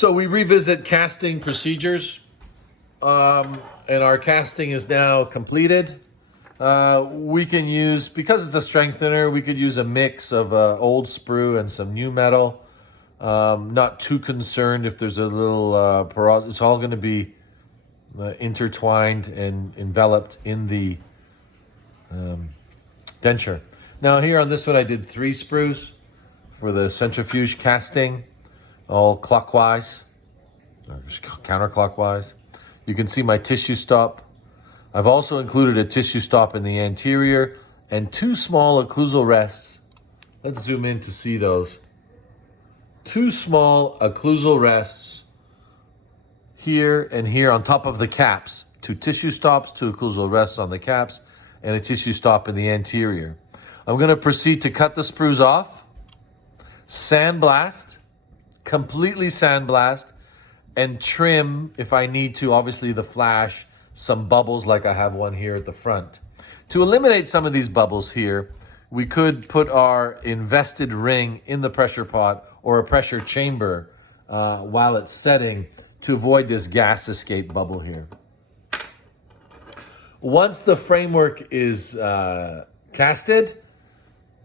So we revisit casting procedures, and our casting is now completed. We can use, because it's a strengthener, we could use a mix of old sprue and some new metal. Not too concerned if there's a little porosity. It's all going to be intertwined and enveloped in the denture. Now here on this one I did 3 sprues for the centrifuge casting, all clockwise, or counterclockwise. You can see my tissue stop. I've also included a tissue stop in the anterior and 2 small occlusal rests. Let's zoom in to see those. 2 small occlusal rests here and here on top of the caps. 2 tissue stops, 2 occlusal rests on the caps, and a tissue stop in the anterior. I'm going to proceed to cut the sprues off, sandblast, completely sandblast, and trim, if I need to, obviously the flash, some bubbles like I have one here at the front. To eliminate some of these bubbles here, we could put our invested ring in the pressure pot or a pressure chamber while it's setting to avoid this gas escape bubble here. Once the framework is casted,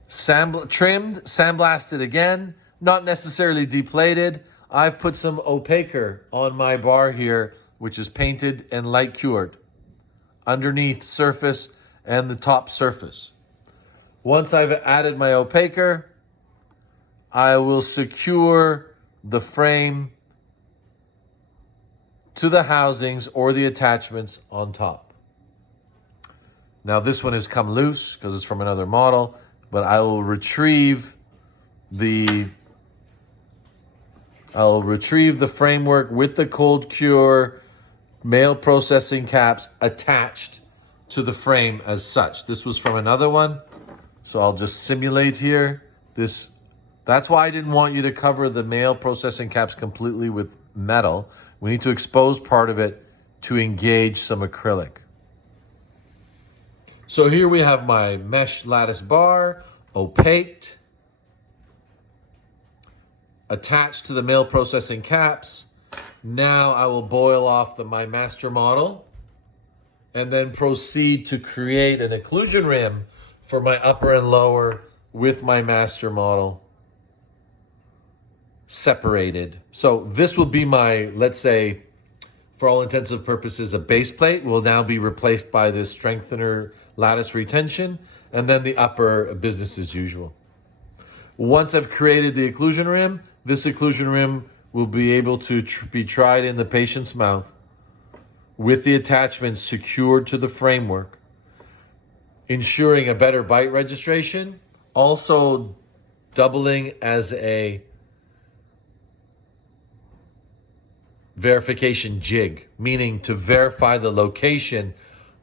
trimmed, sandblasted again, not necessarily deplated, I've put some Opaque on my bar here, which is painted and light cured, underneath surface and the top surface. Once I've added my Opaque, I will secure the frame to the housings or the attachments on top. Now this one has come loose because it's from another model, but I will retrieve the framework with the cold cure male processing caps attached to the frame as such. This was from another one, so I'll just simulate here. That's why I didn't want you to cover the male processing caps completely with metal. We need to expose part of it to engage some acrylic. So here we have my mesh lattice bar, opaqued, attached to the male processing caps. Now I will boil off my master model and then proceed to create an occlusion rim for my upper and lower with my master model separated. So this will be my, let's say, for all intents and purposes, a base plate will now be replaced by this strengthener lattice retention, and then the upper business as usual. Once I've created the occlusion rim, this occlusion rim will be able to be tried in the patient's mouth with the attachments secured to the framework, ensuring a better bite registration, also doubling as a verification jig, meaning to verify the location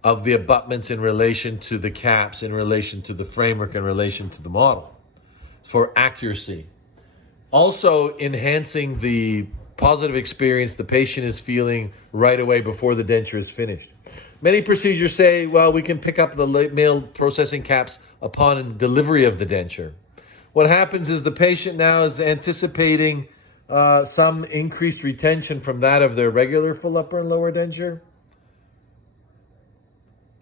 of the abutments in relation to the caps, in relation to the framework, in relation to the model for accuracy. Also enhancing the positive experience the patient is feeling right away before the denture is finished. Many procedures say, well, we can pick up the male processing caps upon delivery of the denture. What happens is the patient now is anticipating some increased retention from that of their regular full upper and lower denture.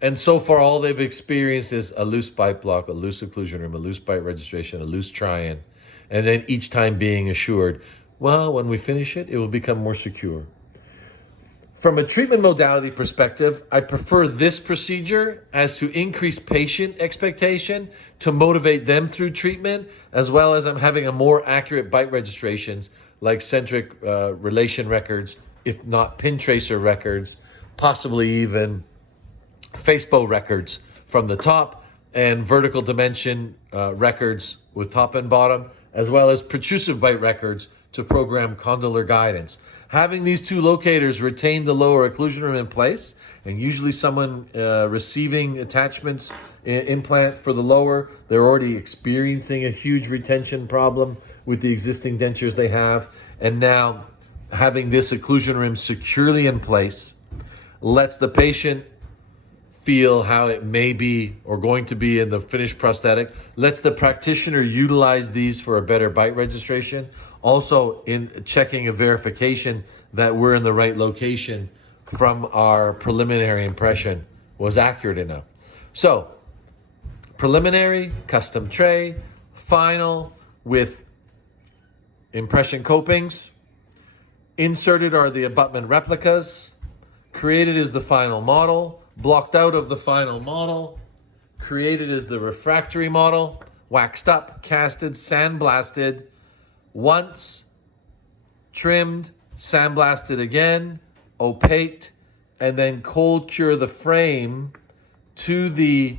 And so far, all they've experienced is a loose bite block, a loose occlusion rim, a loose bite registration, a loose try-in, and then each time being assured, well, when we finish it, it will become more secure. From a treatment modality perspective, I prefer this procedure as to increase patient expectation, to motivate them through treatment, as well as I'm having a more accurate bite registrations like centric relation records, if not pin tracer records, possibly even Facebook records from the top, and vertical dimension records with top and bottom, as well as protrusive bite records to program condylar guidance. Having these 2 locators retain the lower occlusion rim in place, and usually someone receiving attachments implant for the lower, they're already experiencing a huge retention problem with the existing dentures they have, and now having this occlusion rim securely in place lets the patient feel how it may be or going to be in the finished prosthetic, lets the practitioner utilize these for a better bite registration, Also, in checking a verification that we're in the right location from our preliminary impression was accurate enough. So, preliminary, custom tray, final with impression copings. Inserted are the abutment replicas. Created is the final model. Blocked out of the final model. Created is the refractory model. Waxed up, casted, sandblasted once, trimmed, sandblasted again, opaqued, and then cold cure the frame to the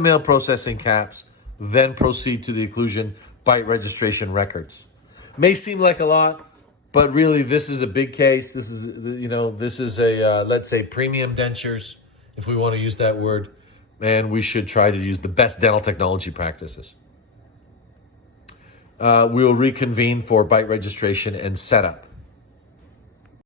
male processing caps, then proceed to the occlusion bite registration records. May seem like a lot, but really this is a big case. This is a let's say premium dentures, if we want to use that word, and we should try to use the best dental technology practices. We will reconvene for bite registration and setup.